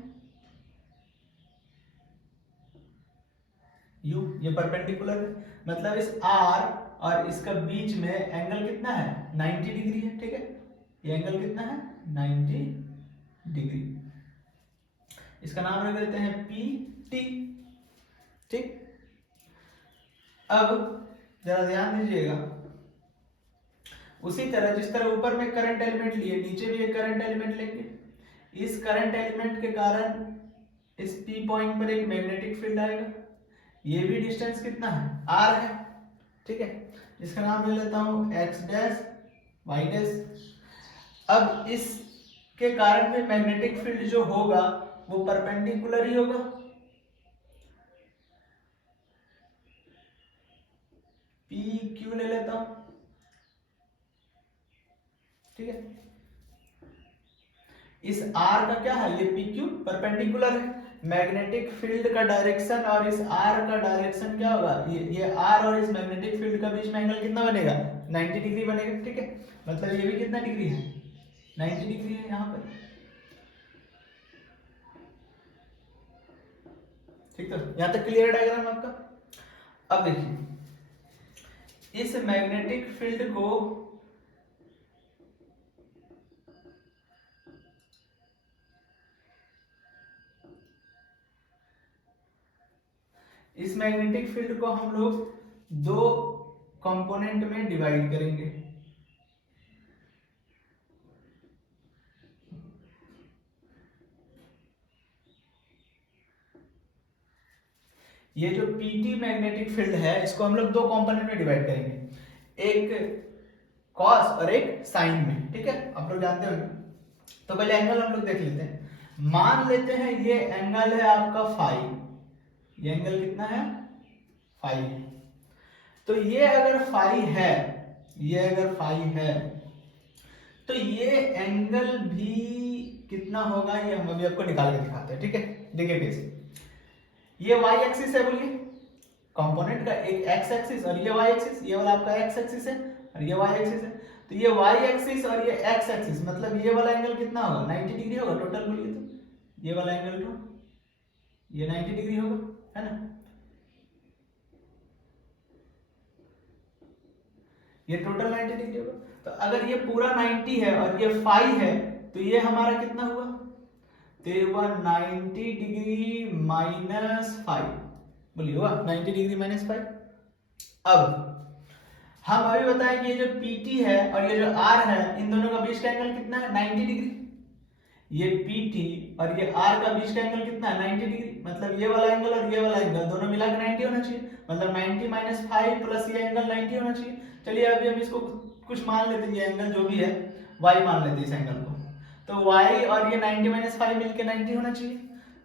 U, ये परपेंडिकुलर है, मतलब इस R और इसका बीच में एंगल कितना है, 90 डिग्री है, ठीक है। ये एंगल कितना है, 90 डिग्री, इसका नाम रख देते हैं PT, ठीक। अब जरा ध्यान दीजिएगा, उसी तरह जिस तरह ऊपर में करंट एलिमेंट लिए नीचे भी एक करंट एलिमेंट लेंगे। इस करंट एलिमेंट के कारण इस P पॉइंट पर एक मैग्नेटिक फील्ड आएगा, ये भी डिस्टेंस कितना है, R है, ठीक है। इसका नाम ले लेता हूं X डैश Y डैश। अब इसके कारण में मैग्नेटिक फील्ड जो होगा वो परपेंडिकुलर ही होगा, PQ ले लेता हूं, ठीक है। इस R का क्या है, ये PQ परपेंडिकुलर है, मैग्नेटिक फील्ड का डायरेक्शन और इस R का डायरेक्शन क्या होगा, ये R और इस मैग्नेटिक फील्ड का बीच में एंगल कितना बनेगा, 90 डिग्री बनेगा, ठीक है। मतलब ये भी कितना डिग्री है, 90 डिग्री है यहाँ पर, ठीक। तो यहाँ तक क्लियर डायग्राम आपका। अब देखिए इस मैग्नेटिक फील्ड को इस मैग्नेटिक फील्ड को हम लोग दो कंपोनेंट में डिवाइड करेंगे। ये जो पीटी मैग्नेटिक फील्ड है इसको हम लोग दो कंपोनेंट में डिवाइड करेंगे, एक कॉस और एक साइन में, ठीक है, आप लोग जानते होंगे। तो पहले एंगल हम लोग देख लेते हैं। मान लेते हैं ये एंगल है आपका फाई, ये एंगल कितना है, फाई। तो ये अगर फाई है, ये अगर फाई है तो ये एंगल भी कितना होगा, ये हम अभी आपको निकाल के दिखाते हैं, ठीक है। देखिए कैसे, ये वाई एक्सिस है, बोलिए कंपोनेंट का एक एक्स एक्सिस और ये वाई एक्सिस, ये वाला आपका एक्स एक्सिस है और ये वाई एक्सिस है। तो ये वाई एक्सिस और ये एक्स एक्सिस मतलब ये वाला एंगल कितना होगा, 90 डिग्री होगा टोटल, बोलिए तो ये वाला एंगल तो ये 90 डिग्री होगा, है ना। ये टोटल 90 डिग्री होगा। तो अगर ये पूरा 90 है और ये फाई है तो ये हमारा कितना हुआ, तो ये हुआ 90 डिग्री माइनस फाइव, बोलिए हुआ 90 डिग्री माइनस फाइव। अब हम अभी बताएं कि ये जो PT है और ये जो R है इन दोनों का बीच का एंगल कितना है, 90 डिग्री। ये PT और ये R का बीच का एंगल कितना है, 90 डिग्री। मतलब ये वाला एंगल और ये वाला एंगल दोनों मिलाकर 90 होना चाहिए, मतलब 90 माइनस 5 प्लस ये एंगल 90 होना चाहिए। चलिए अभी हम इसको कुछ मान लेते हैं, ये एंगल जो भी है y मान लेते हैं इस एंगल को। तो y और ये 90 माइनस 5 मिलकर 90 होना चाहिए।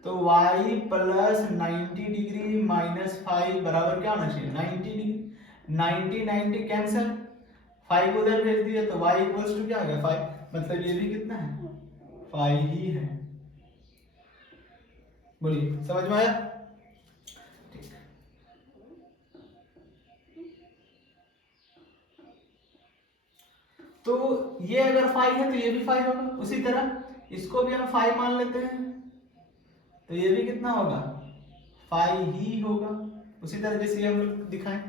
तो y प्लस 90 डिग्री माइनस 5 बराबर क्या होना चाहिए, 90 डिग्री। 90 90 कैंसिल, 5 को उधर भेज दिया तो y इक्वल्स टू क्या आ गया, 5। मतलब ये भी कितना है, 5 ही है। बोलिए समझ में आया, ठीक। तो ये अगर 5 है तो ये भी 5 होगा, उसी तरह इसको भी हम 5 मान लेते हैं तो ये भी कितना होगा, 5 ही होगा, उसी तरह जैसे ये हम लोग दिखाएं।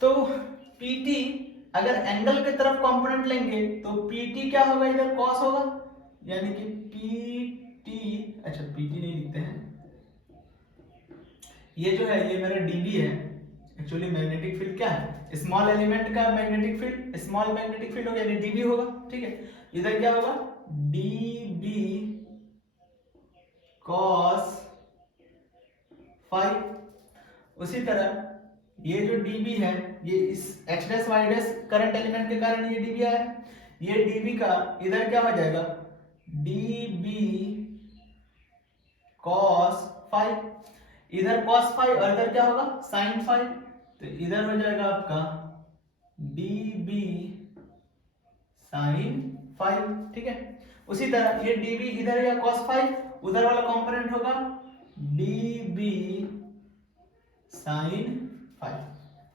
तो PT अगर एंगल की तरफ कंपोनेंट लेंगे तो PT क्या होगा, इधर कॉस होगा, यानी कि PT, अच्छा PT नहीं लिखते हैं, ये जो है ये मेरा dB है। एक्चुअली मैग्नेटिक फील्ड क्या है, स्मॉल एलिमेंट का magnetic field small magnetic field होगा यानी dB होगा, ठीक है। इधर क्या होगा, dB cos फाई। उसी तरह ये जो dB है ये इस x dash y dash current element के कारण ये dB आया है, ये dB का इधर क्या हो जाएगा, dB cos फाई, इधर cos फाई और इधर क्या होगा, sin फाई। तो इधर हो जाएगा आपका dB sin फाई, ठीक है। उसी तरह ये dB इधर या cos फाई, उधर वाला कंपोनेंट होगा dB sin फाई।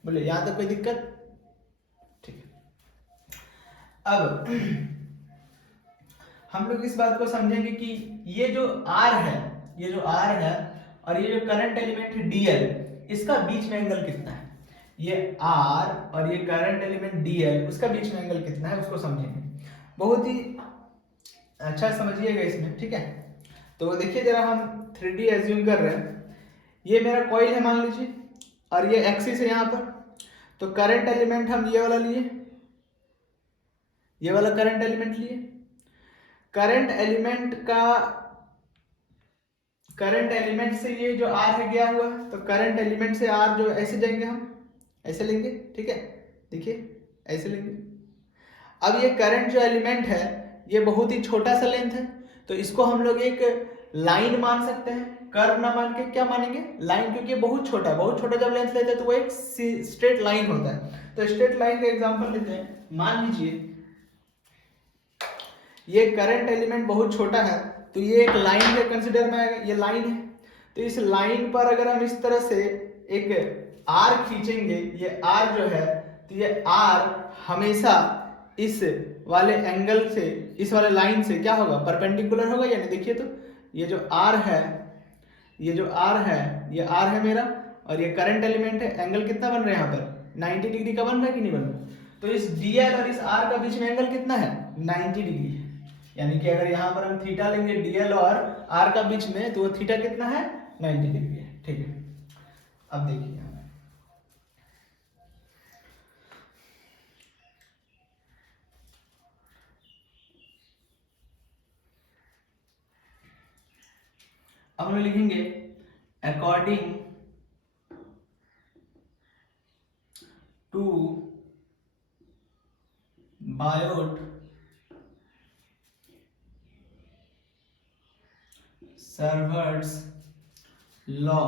बोले यहां तक कोई दिक्कत, ठीक है। अब हम लोग इस बात को समझेंगे कि ये जो R है, ये जो R है और ये जो करंट एलिमेंट है DL, इसका बीच में एंगल कितना है। ये R और ये करंट एलिमेंट DL उसका बीच में एंगल कितना है उसको समझेंगे, बहुत ही अच्छा समझिएगा इसमें, ठीक है। तो देखिए जरा हम 3D एज्यूम कर रहे हैं, ये मेरा कॉइल है मान लीजिए और ये एक्सिस है यहाँ पर। तो करंट एलिमेंट हम ये वाला लिए, ये वाला करंट एलिमेंट लिए। करंट एलिमेंट से ये जो R है गया हुआ, तो करंट एलिमेंट से R जो ऐसे जाएंगे, हम ऐसे लेंगे, ठीक है। देखिए ऐसे लेंगे। अब ये करंट जो एलिमेंट है ये बहुत ही छोटा सा लेंथ है, तो इसको हम लोग एक लाइन मान सकते हैं। कर्व ना मान के क्या मानेंगे, लाइन, क्योंकि ये बहुत छोटा जब लेंथ लेते हैं तो वो एक स्ट्रेट लाइन होता है। तो स्ट्रेट लाइन का एग्जांपल लेते हैं। मान लीजिए ये करंट एलिमेंट बहुत छोटा है तो ये एक लाइन के कंसीडर में आएगा, ये लाइन है। तो इस लाइन पर अगर हम इस तरह से एक आर खींचेंगे, ये आर जो है, तो ये आर हमेशा इस वाले एंगल से, इस वाले लाइन से क्या होगा, परपेंडिकुलर होगा। यानी देखिए तो ये जो आर है, ये जो आर है, ये आर है मेरा और ये करंट एलिमेंट है। एंगल कितना बन रहा है यहाँ पर, 90 डिग्री का बन रहा है कि नहीं बन रहा। तो इस DL और इस R का बीच में एंगल कितना है, 90 डिग्री है। यानी कि अगर यहाँ पर हम थीटा लेंगे DL और R का बीच में, तो वो थीटा कितना है, 90 डिग्री है, ठीक है। अब देखिए अब हम लिखेंगे according to Biot Savart's law,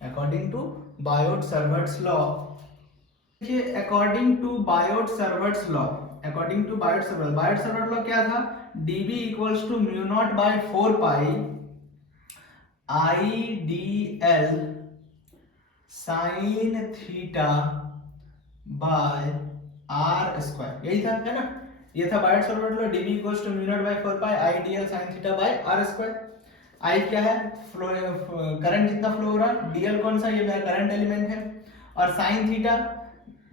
according to Biot Savart's law. देखिए according to Biot Savart's law, according to Biot Savart law क्या था, dB equals to mu not by 4 pi I D L sine theta by are square, यही था है ना, ये था Biot Savart law, dB equals to mu not by 4 pi I D L sine theta by are square. I क्या है, flow current जितना flow हो रहा है, डीएल कौन सा, ये मेरा करंट एलिमेंट है, और साइन थीटा,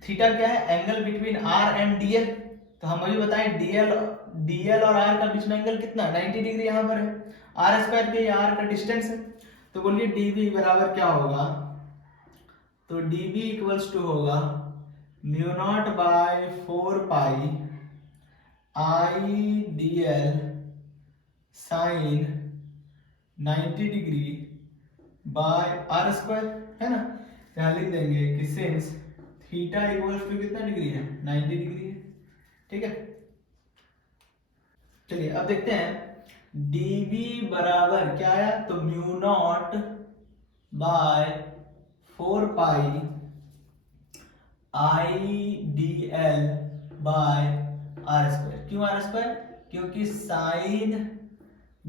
थीटा क्या है, angle between R and DL. तो हम अभी बताएं डीएल डीएल और आर का बीच में एंगल कितना 90 डिग्री यहाँ पर है, आर स्क्वायर के आर का डिस्टेंस है। तो बोलिए डीबी बराबर क्या होगा, तो डीबी इक्वल्स टू होगा mu not by 4 pi I D L sine 90 degree by are square, है ना। यहाँ लिख देंगे कि सिंस थीटा इक्वल्स टू कितना डिग्री है, 90 डिग्री है, ठीक है। चलिए अब देखते हैं dB बराबर क्या आया, तो mu not by 4 pi I D L by are square. क्यों आर स्क्वायर, क्योंकि साइन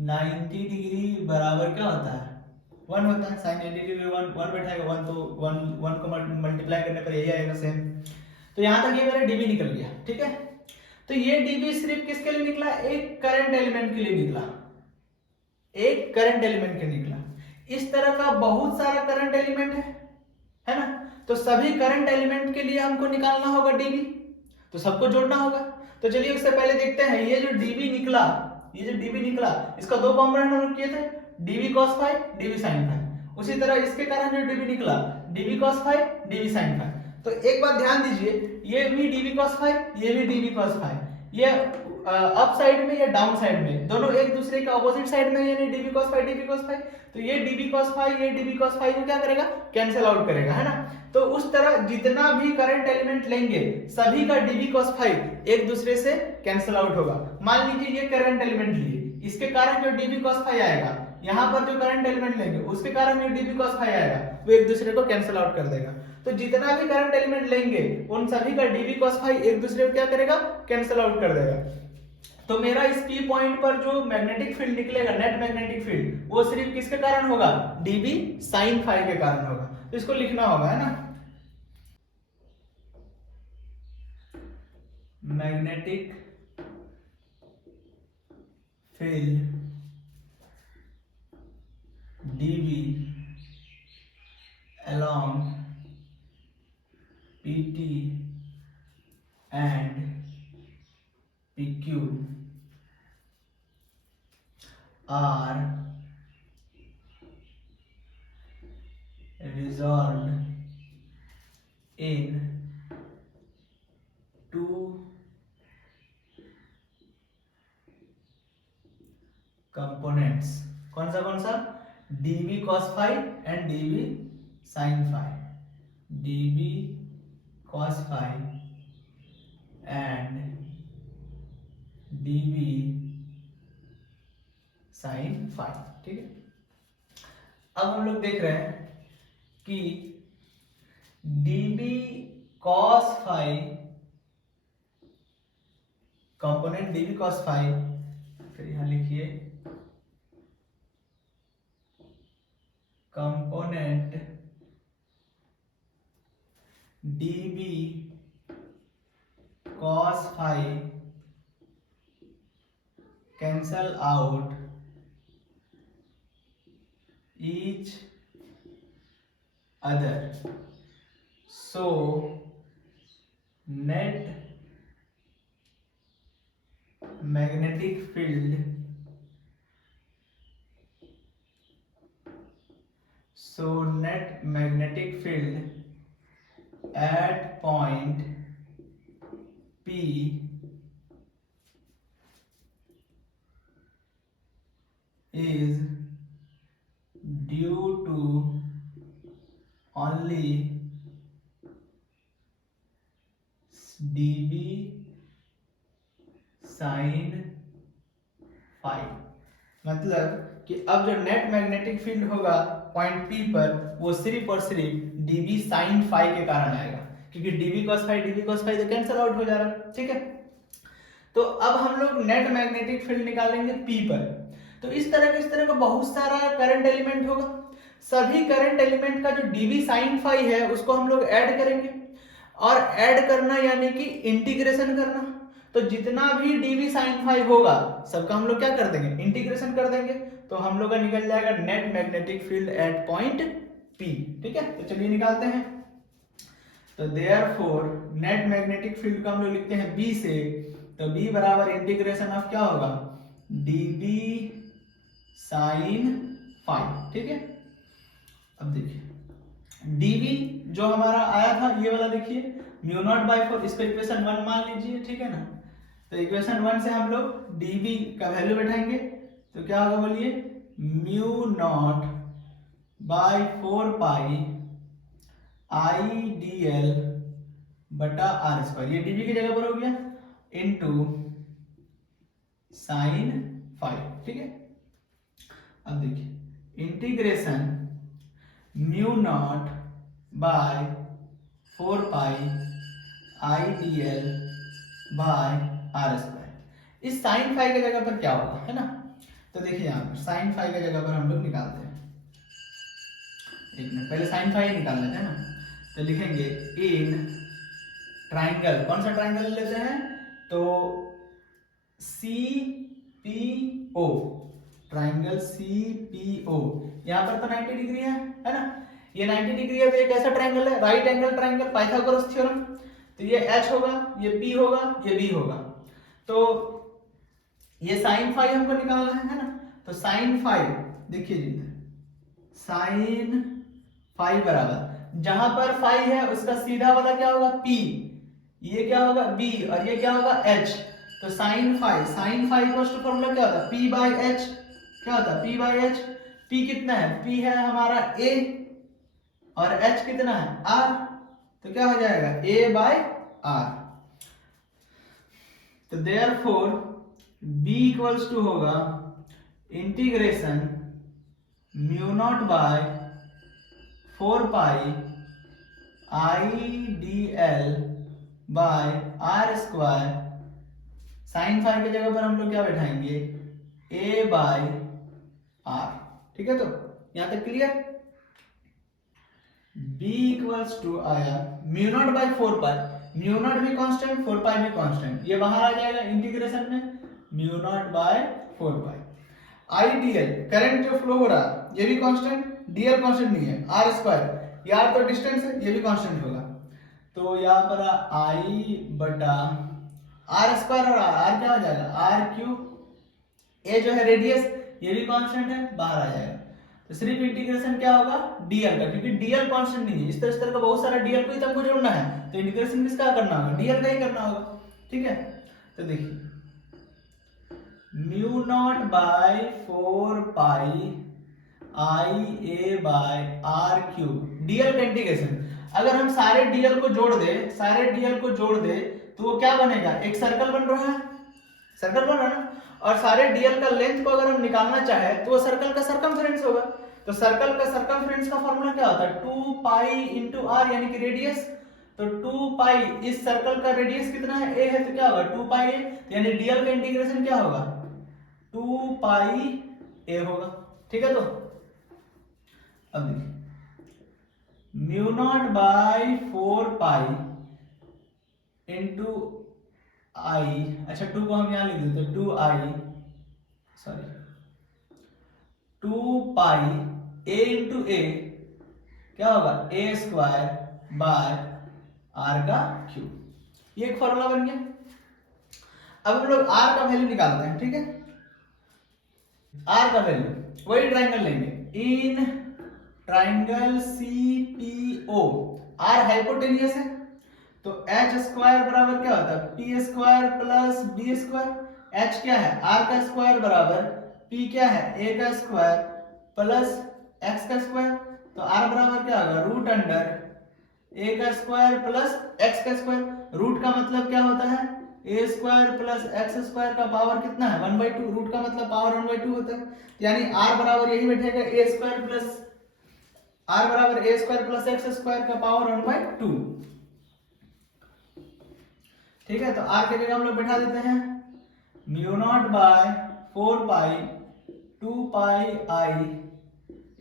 90 डिग्री बराबर क्या होता है, 1 होता है। साइन 90 डिग्री 1 बैठाएगा 1, तो 1 को मल्टीप्लाई करने पर यही आएगा सेम। तो यहां तक ये मेरा dB निकल गया, ठीक है। तो ये dB सिर्फ किसके लिए निकला, एक करंट एलिमेंट के लिए निकला, एक करंट एलिमेंट के निकला। इस तरह का बहुत सारा करंट एलिमेंट है ना। तो सभी करंट एलिमेंट के लिए हमको निकालना होगा dB, तो सबको जोड़ना होगा। तो चलिए उससे पहले देखते हैं ये जो dB निकला, ये जो dB निकला इसका दो कंपोनेंट हम किए थे, dB cos phi dB sin phi। उसी तरह इसके कारण जो dB निकला dB cos phi dB sin phi। तो एक बात ध्यान दीजिए, ये भी dB cos phi, ये भी dB cos phi, ये अप साइड में या डाउन साइड में, दोनों एक दूसरे के ऑपोजिट साइड में, यानी dB cos phi dB cos phi। तो ये dB cos phi ये dB cos phi को क्या करेगा, कैंसिल आउट करेगा, है ना। तो उस तरह जितना भी करंट एलिमेंट लेंगे सभी का dB cos phi एक दूसरे से कैंसिल आउट होगा। मान लीजिए ये करंट एलिमेंट लिए, इसके कारण जो dB cos phi आएगा, यहाँ पर जो करंट एलिमेंट लेंगे उसके कारण जो dB cos phi आएगा वो एक दूसरे को कैंसिल आउट कर देगा। तो जितना भी करंट एलिमेंट लेंगे उन सभी का dB cos phi एक दूसरे को क्या करेगा, कैंसिल आउट कर देगा। तो मेरा इस P पॉइंट पर जो मैग्नेटिक फील्ड निकलेगा, नेट मैग्नेटिक फील्ड, वो सिर्फ किसके कारण होगा, dB sin phi के कारण होगा। तो इसको लिखना होगा, है ना, magnetic field dB along PT and PQ are resolved in two components। कौन सा dB cos phi and dB sin phi, dB cos phi and dB sin phi, ठीक है। अब हम लोग देख रहे हैं कि dB cos phi, component dB cos phi, फिर यहां लिखिए component dB cos phi cancel out each other, so net magnetic field, so net magnetic field at point P is due to only dB sin phi। मतलब कि अब जो net magnetic field होगा point P पर वो सिर्फ और सिर्फ dB sin phi के कारण आएगा, क्योंकि dB cos phi तो कैंसिल आउट हो जा रहा है, ठीक है। तो अब हम लोग नेट मैग्नेटिक फील्ड निकालेंगे P पर। तो इस तरह का बहुत सारा करंट एलिमेंट होगा, सभी करंट एलिमेंट का जो dB sin phi है उसको हम लोग ऐड करेंगे, और ऐड करना यानी कि इंटीग्रेशन करना। तो जितना भी dB sin phi होगा सबका हम लोग क्या कर देंगे, इंटीग्रेशन कर देंगे। तो हम लोग का निकल जाएगा net magnetic field eight point P, ठीक है। तो चलिए निकालते हैं। तो देयरफॉर नेट मैग्नेटिक फील्ड को हम लोग लिखते हैं B से, तो B बराबर इंटीग्रेशन ऑफ क्या होगा, dB sin phi, ठीक है। अब देखिए dB जो हमारा आया था ये वाला देखिए म्यू नॉट बाई 4, इसको इक्वेशन 1 मान लीजिए, ठीक है ना। तो इक्वेशन 1 से हम लोग dB का वैल्यू बैठाएंगे, तो क्या होगा बोलिए, mu naught by 4 pi IDL बटा आर स्क्वायर, ये dB की जगह पर हो गया, इनटू साइन फाई, ठीक है। अब देखिए integration mu not by 4 pi IDL by are square. इस साइन फाई की जगह पर क्या होगा, है ना। तो देखिए यहाँ पर साइन फाई की जगह पर हम लोग निकालते हैं, एक मिनट पहले साइन फाई निकाल लेते हैं ना। तो लिखेंगे इन ट्राइंगल, कौन सा ट्राइंगल लेते हैं, तो CPO, ट्राइंगल CPO। यहाँ पर तो 90 डिग्री है ना, ये 90 डिग्री है, तो ये कैसा ट्राइंगल है, right angle triangle, Pythagoras theorem. तो ये H होगा, ये P होगा, ये B होगा। तो ये साइन फाई हमको निकालना है ना। तो साइन फाई देखिए जी, साइन फाई बराबर जहां पर फाई है उसका सीधा वाला क्या होगा P, ये क्या होगा B, और ये क्या होगा H। तो sine phi equals to formula क्या होता है, P बाई H, क्या होता है P बाई H। P कितना है, P है हमारा A, और H कितना है R, तो क्या हो जाएगा A बाई R। तो देयरफॉर B इक्वल्स टू होगा integration mu not by 4 pi IDL by are square. Sine phi की जगह पर हम लोग क्या बैठाएंगे, A बाय R, ठीक है। तो यहां तक क्लियर। B इक्वल्स टू आया mu naught by 4 pi, mu naught भी कांस्टेंट, 4 पाई भी कांस्टेंट, ये बाहर आ जाएगा इंटीग्रेशन में, mu naught by 4 pi. IDL current जो फ्लो हो रहा है ये भी कांस्टेंट, DL कांस्टेंट नहीं है, R स्क्वायर, यार तो डिस्टेंस है, ये भी कांस्टेंट होगा। तो यहाँ पर I बटा R स्क्वायर और R क्या हो जाएगा, R क्यूब। A जो है रेडियस, ये भी कांस्टेंट है, बाहर आ जाएगा। तो सिर्फ इंटीग्रेशन क्या होगा DL का, क्योंकि DL कांस्टेंट नहीं है, इस तरह का बहुत सारा DL को ही तुमको जोड़ना है, तो इंटीग्रेशन किसका करना होगा, DL का ही करना होगा, ठीक है। तो देखिए mu not by 4 pi IA by R cube, DL का इंटीग्रेशन। अगर हम सारे DL को जोड़ दे तो वो क्या बनेगा, एक सर्कल बन रहा है, सर्कल बन रहा है ना। और सारे DL का लेंथ को अगर हम निकालना चाहे तो वो सर्कल का सर्कमफ्रेंस होगा। तो सर्कल का सर्कमफ्रेंस का फॉर्मूला क्या होता है, 2 पाई इंटू R यानी कि रेडियस। तो 2 पाई, इस सर्कल का रेडियस कितना है, A है, तो क्या होगा 2 पाई A, यानी DL का इंटीग्रेशन क्या होगा 2 पाई A होगा, ठीक है। तो अब देखिए mu not by 4 pi into I, अच्छा 2 को हम यहां लिख देते हैं, 2 पाई A इंटू A क्या होगा A स्क्वायर बाय R का क्यूब, ये एक फॉर्मूला बन गया। अब हम लोग R का वैल्यू निकालते हैं, ठीक है। R का वैल्यू वही ट्रायंगल लेंगे, in triangle CPO, R hypotenuse है तो एच स्क्वायर बराबर क्या होता है, P square plus B square. H क्या है, आर का स्क्वायर बराबर पी क्या है, ए का स्क्वायर प्लस एक्स का स्क्वायर। तो आर बराबर क्या होगा, रूट अंडर ए का स्क्वायर प्लस एक्स का स्क्वायर। रूट का मतलब क्या होता है, ए स्क्वायर प्लस एक्स स्क्वायर का पावर कितना है, 1/2। रूट का मतलब पावर 1/2 होता है, यानी आर बराबर यही बैठेगा ए स्क्वायर प्लस एक्स स्क्वायर का पावर 1/2। ठीक है, तो आर की जगह हम लोग बैठा देते हैं mu not by 4 pi 2 pi I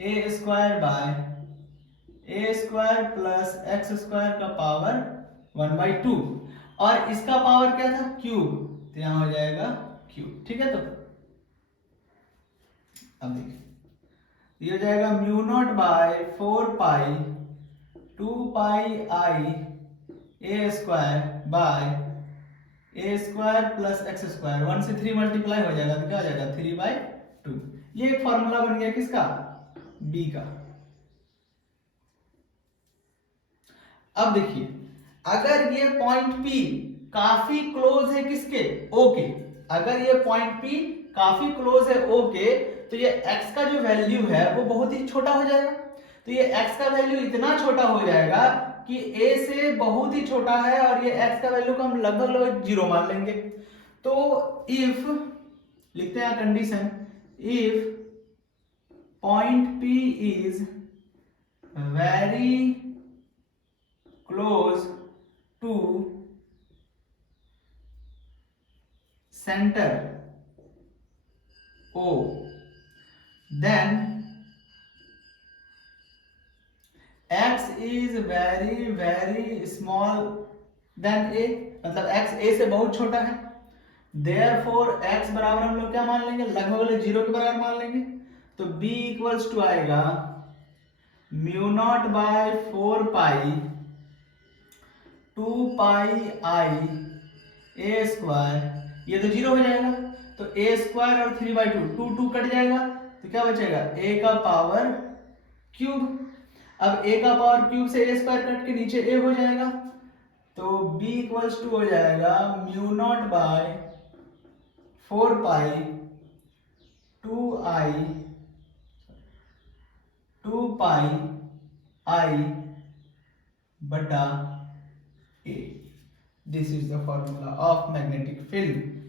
A square by A square plus X square का पावर 1/2, और इसका पावर क्या था, क्यूब, तो यहां हो जाएगा क्यूब। ठीक है, तो अब देखिए ये हो जाएगा mu not by 4 pi 2 pi I A square by A square plus X square. 1 से 3 मल्टीप्लाई हो जाएगा तो क्या हो जाएगा, 3/2। ये एक फॉर्मूला बन गया किसका, बी का। अब देखिए अगर ये पॉइंट P काफी क्लोज है किसके, O के, अगर ये पॉइंट P काफी क्लोज है O के, तो ये x का जो वैल्यू है वो बहुत ही छोटा हो जाएगा। तो ये x का वैल्यू इतना छोटा हो जाएगा कि A से बहुत ही छोटा है, और ये x का वैल्यू को हम लगभग 0 मान लेंगे। तो इफ लिखते हैं condition, if point P is very close to center O, then x is very small than A, मतलब x A से बहुत छोटा है। therefore x बराबर हम लोग क्या मान लेंगे, लगभग 0 के बराबर मान लेंगे। तो b इक्वल्स टू आएगा mu naught by 4 pi 2 pi I A square, ये तो 0 हो जाएगा, तो ए स्क्वायर और 3/2 2 कट जाएगा, तो क्या बचेगा, ए का पावर क्यूब। अब ए का पावर क्यूब से ए स्क्वायर कट के नीचे ए हो जाएगा, तो b इक्वल्स टू हो जाएगा mu not by 4 pi 2 pi I बटा a. This is the formula of magnetic field.